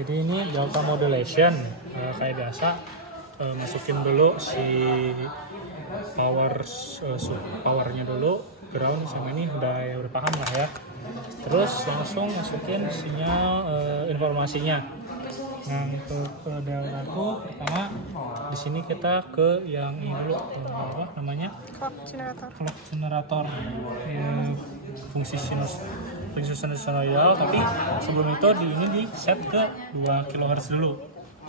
Jadi ini delta modulation, kayak biasa masukin dulu si powernya dulu, ground sama ini udah paham lah ya. Terus langsung masukin sinyal informasinya. Nah untuk deltaku pertama di sini kita ke yang ini dulu, apa namanya? Clock generator. Clock generator, fungsi sinusoidal, tapi sebelum itu ini di set ke 2 kHz dulu.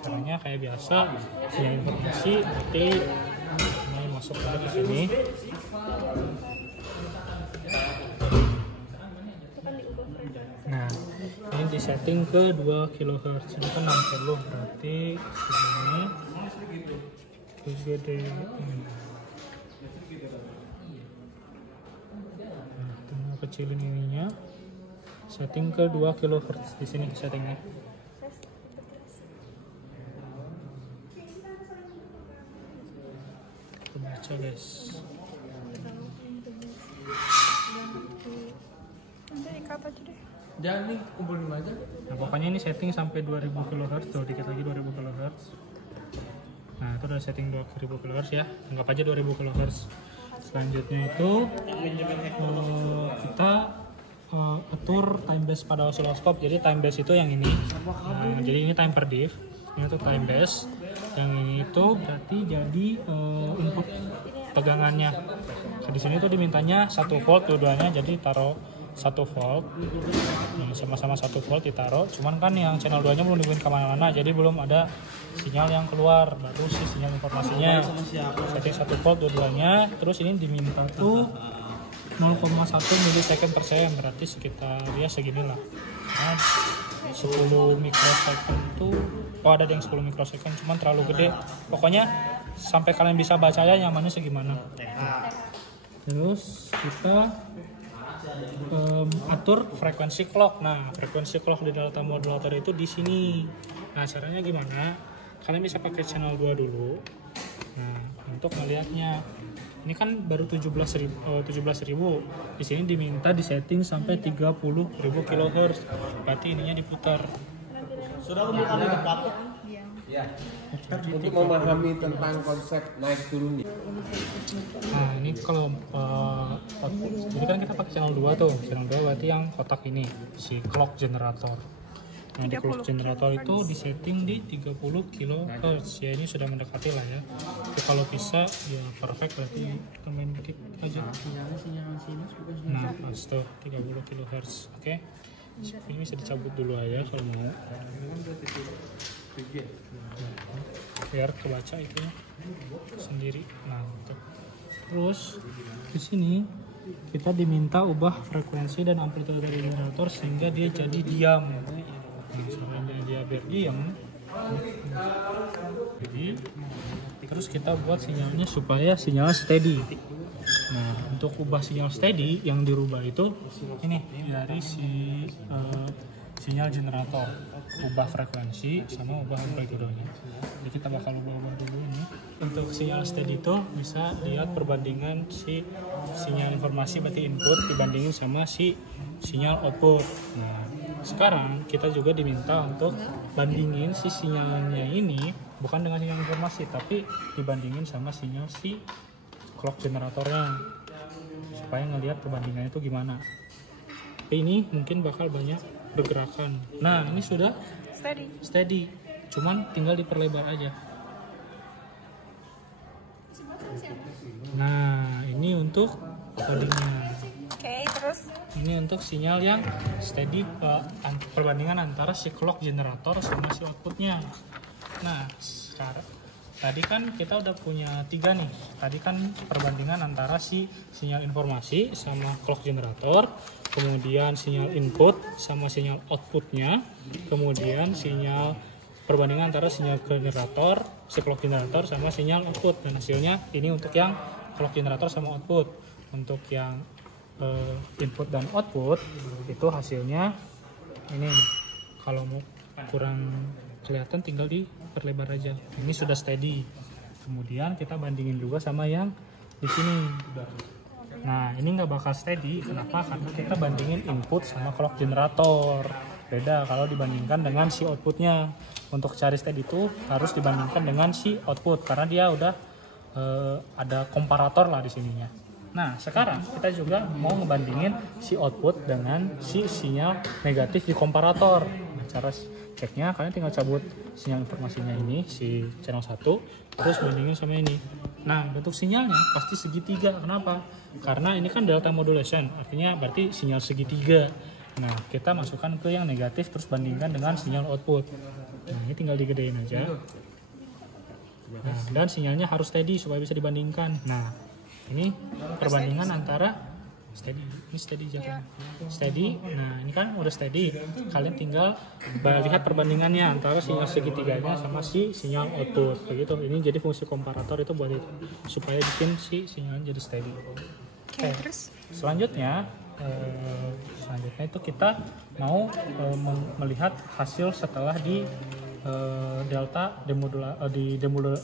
Caranya kayak biasa, sinyal informasi nanti ini masuk ke sini. Nah, ini di setting ke 2 kHz, ini kan 60, berarti segini gede. Nah, tinggal kecilin ininya, setting ke 2 kHz di sini settingnya. Kita baca guys. Nanti ikat aja deh. Jangan nih kumpulin aja. Nah, pokoknya ini setting sampai 2000 kHz, tuh dikit lagi 2000 kHz. Nah, itu udah setting 2000 kHz ya. Anggap aja 2000 kHz. Selanjutnya itu kita atur time base pada oscilloscope. Jadi time base itu yang ini. Nah, jadi ini time per diff. Ini tuh time base. Yang ini itu berarti jadi input tegangannya. Nah, di sini tuh dimintanya 1 volt dua-duanya, jadi taruh 1 volt, sama-sama 1 volt ditaruh. Cuman kan yang channel 2 nya belum dibuat kemana-mana, jadi belum ada sinyal yang keluar, baru sih sinyal informasinya. Setting 1 volt dua-duanya. Terus ini diminta tuh 0,1 millisecond per second, berarti sekitar ya seginilah. Nah, 10 mikrosecond tuh, ada yang 10 mikrosecond, cuman terlalu gede. Pokoknya sampai kalian bisa baca ya nyamannya segimana. Terus kita atur frekuensi clock. Nah, frekuensi clock di delta modulator itu di sini. Nah, caranya gimana? Kalian bisa pakai channel 2 dulu. Nah, untuk melihatnya, ini kan baru 17.000. Di sini diminta disetting sampai 30.000 kHz. Berarti ininya diputar. Sudah bukan di depan. Ya. Untuk memahami tentang konsep naik turunnya. Nah, ini kalau jadi kan kita pakai channel 2 tuh. Channel 2 berarti yang kotak ini, si clock generator. Nah, di clock generator itu disetting di 30 kHz. Ya, ini sudah mendekati lah ya. Tapi kalau bisa ya perfect, berarti tambahin dikit aja. Nah, pas tuh 30 kHz. Oke. Ini bisa dicabut dulu aja kalau mau. Biar kebaca itu sendiri. Nah, untuk terus di sini kita diminta ubah frekuensi dan amplitude dari generator sehingga dia jadi diam. Nah, sebenarnya dia biar diam. Jadi terus kita buat sinyalnya supaya sinyal steady. Nah, untuk ubah sinyal steady yang dirubah itu ini dari sinyal generator, ubah frekuensi sama ubah amplitudenya. Jadi kita bakal ubah dulu ini. Untuk sinyal steady itu bisa lihat perbandingan si sinyal informasi berarti input dibandingin sama si sinyal output. Nah, sekarang kita juga diminta untuk bandingin si sinyalnya ini bukan dengan sinyal informasi, tapi dibandingin sama sinyal si clock generatornya supaya ngelihat perbandingannya itu gimana. Tapi ini mungkin bakal banyak bergerakan. Nah, ini sudah steady, cuman tinggal diperlebar aja. Nah, ini untuk codingnya. Oke, terus Ini untuk sinyal yang steady, perbandingan antara si clock generator sama si outputnya. Nah, sekarang tadi kan kita udah punya 3 nih. Tadi kan perbandingan antara si sinyal informasi sama clock generator, kemudian sinyal input sama sinyal outputnya, kemudian sinyal perbandingan antara sinyal generator, si clock generator sama sinyal output. Dan hasilnya ini untuk yang clock generator sama output. Untuk yang input dan output itu hasilnya ini. Kalau mau kurang kelihatan tinggal diperlebar aja. Ini sudah steady. Kemudian kita bandingin juga sama yang di sini. Nah, ini nggak bakal steady. Kenapa? Karena kita bandingin input sama clock generator. beda kalau dibandingkan dengan si outputnya. Untuk cari steady itu harus dibandingkan dengan si output karena dia udah ada komparator lah di sininya. Nah sekarang kita juga mau ngebandingin si output dengan si sinyal negatif di komparator. Nah, cara ceknya kalian tinggal cabut sinyal informasinya ini si channel 1 terus bandingin sama ini. Nah bentuk sinyalnya pasti segitiga. Kenapa? Karena ini kan delta modulation, artinya berarti sinyal segitiga. Nah kita masukkan ke yang negatif terus bandingkan dengan sinyal output. Nah ini tinggal digedein aja. Nah, dan sinyalnya harus steady supaya bisa dibandingkan. Nah ini perbandingan antara steady, ini steady jangan steady. Nah ini kan udah steady, kalian tinggal lihat perbandingannya antara sinyal segitiganya sama si sinyal output begitu. Ini jadi fungsi komparator itu buat itu supaya bikin si sinyalnya jadi steady. Oke, terus selanjutnya itu kita mau melihat hasil setelah di delta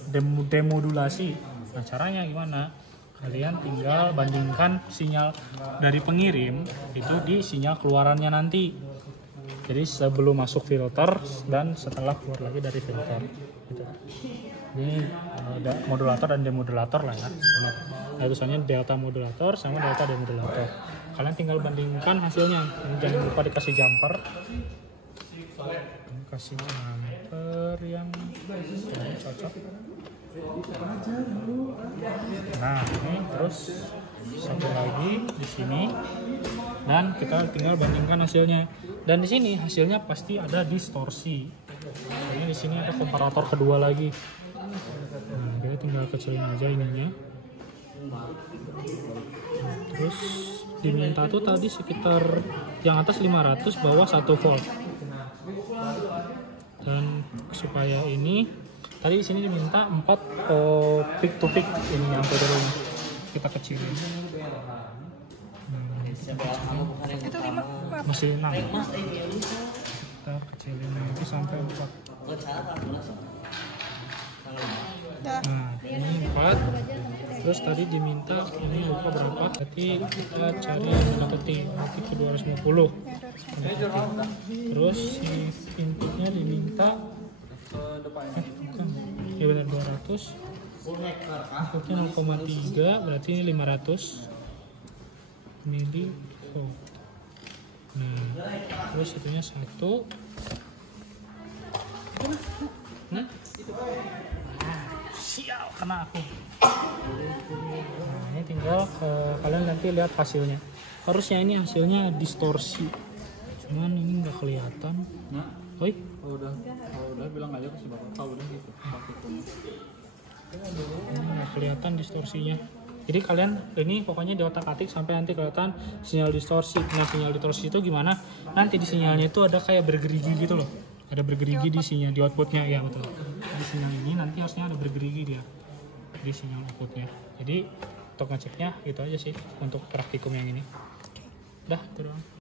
demodulasi. Nah caranya gimana? Kalian tinggal bandingkan sinyal dari pengirim itu di sinyal keluarannya nanti. Jadi sebelum masuk filter dan setelah keluar lagi dari filter. Gitu. Ini ada modulator dan demodulator lah ya. Nah, tulisannya delta modulator sama delta demodulator. Kalian tinggal bandingkan hasilnya. Jangan lupa dikasih jumper. Kasih jumper yang cocok. Nah ini terus satu lagi di sini dan kita tinggal bandingkan hasilnya. Dan di sini hasilnya pasti ada distorsi. Ini di sini ada komparator kedua lagi. Nah, kita tinggal kecilin aja ininya. Terus diminta tuh tadi sekitar yang atas 500, bawah 1 volt. Dan supaya ini tadi di sini diminta 4 peak to peak ini yang pedalnya kita kecilin. Itu 5 masih 6. Kita kecilin itu sampai 4. Nah ini 4. Terus tadi diminta ini lupa berapa, tapi kita cari nanti ke 250. Terus si inputnya diminta bukan, ya benar 200. Inputnya 0,3 berarti ini 500 mili volt. Nah terus itunya 1. Nah sial kena aku. Nah ini tinggal kalian nanti lihat hasilnya. Harusnya ini hasilnya distorsi, cuman ini nggak kelihatan. Oi, kalau udah bilang aja ke si bapak tahu udah gitu. Ini nggak kelihatan distorsinya. Jadi kalian ini pokoknya di otak-atik sampai nanti kelihatan sinyal distorsi. Nah sinyal distorsi itu gimana? Nanti di sinyalnya itu ada kayak bergerigi gitu loh. Ada bergerigi di sinyal di outputnya ya betul. Di sinyal ini nanti harusnya ada bergerigi dia di sinyal outputnya. Jadi untuk ngeceknya itu aja sih untuk praktikum yang ini. Udah, itu doang.